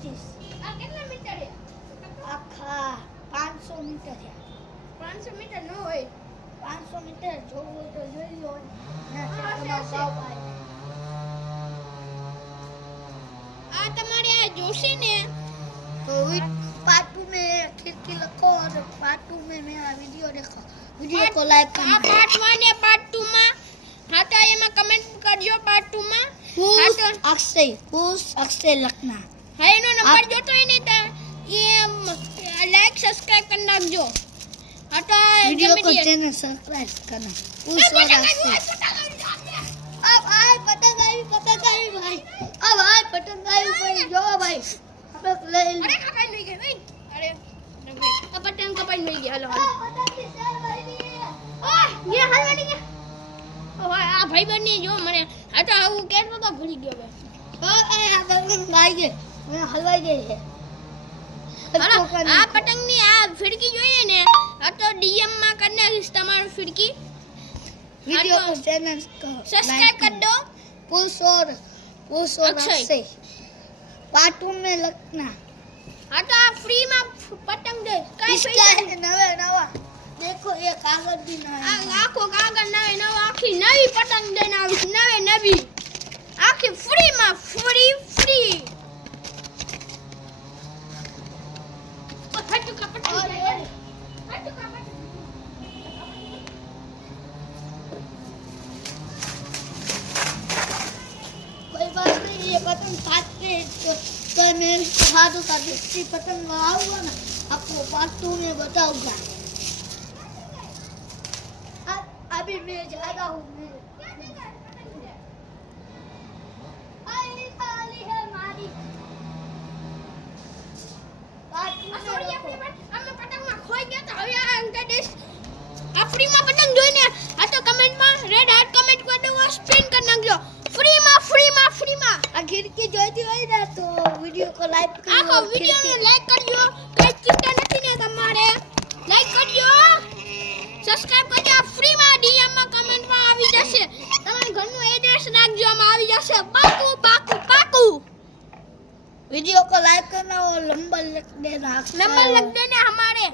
25 આ કેટલા મીટર છે આખા 500 મીટર છે 500 મીટર ન હોય 500 મીટર જોવું હોય તો જોઈ લો આ તમારે આ જોશે ને तो पार्ट 2 में खिड़की रखो और पार्ट 2 में मेरा वीडियो देखो वीडियो को लाइक करना આ પાર્ટ 1 ને પાર્ટ 2 માં હા તો એમાં કમેન્ટ કરજો પાર્ટ 2 માં હા તો अक्षय लखना હા એનો નંબર જોતો હોય ને તો એ લાઈક સબસ્ક્રાઇબ કરી નાખજો હા તો वीडियो को चैनल सब्सक्राइब करना अब आए पतंग आई भाई अब आए पतंग आई भाई जो भाई अब ले અરે કપાઈ લઈ ગઈ ભાઈ અરે આ પતંગ કપાઈ લઈ ગઈ હાલો હાલો पतंग की सेल वाली ઓય ये હાલવાની કે ઓય આ ભાઈબંધ ની જો મને આ તો આવું કેતો તો ભૂલી ગયો ભાઈ ओ ए पतंग आई गई मैं हलवाई गई है હાલો આ પતંગ ની આ ફિરકી જોઈએ ને આ તો ડીએમ માં કરી નાખીશ તમારું ફિરકી वीडियो को चैनल को સબસ્ક્રાઇબ કરી દો पुरुष और अक्षय। अक्षय पार्ट 2 में लखना આ તો આ ફ્રી માં પતંગ દે કઈ इसका પૈસા है नवे नवा देखो ये कागज भी આ नया આખો કાગળ નવે નવો આખી નવી પતંગ દઈને આવીશ નવે નવી આખી ફ્રી માં ફ્રી હટુ કા પતંગ और દે ये હટુ કા પતંગ कोई बात नहीं ये पतंग काटते तो मैं दिखा दूंगा दूसरी पतंग लगाऊंगा ना आपको पार्ट 2 में बताऊंगा अभी मैं जा रहा हूँ પતંગ જોઈને આ તો કમેન્ટમાં રેડ હાર્ટ કમેન્ટ કરી દો સ્પિન કરી નાખજો ફ્રીમાં આ ખિડકી જોઈતી હોય ને તો વિડિયો को લાઈક કરો આખો વિડિયો ને લાઈક કરજો કઈ ચિંતા નથી ને તમારે લાઈક કરજો સબસ્ક્રાઇબ કરજો ફ્રીમાં ડીએમ માં કમેન્ટમાં આવી જશે તમારા ઘરનું એડ્રેસ નાખજો આમાં આવી જશે પાકું वीडियो को लाइक करना और नंबर लिख देना नंबर लग देना हमारे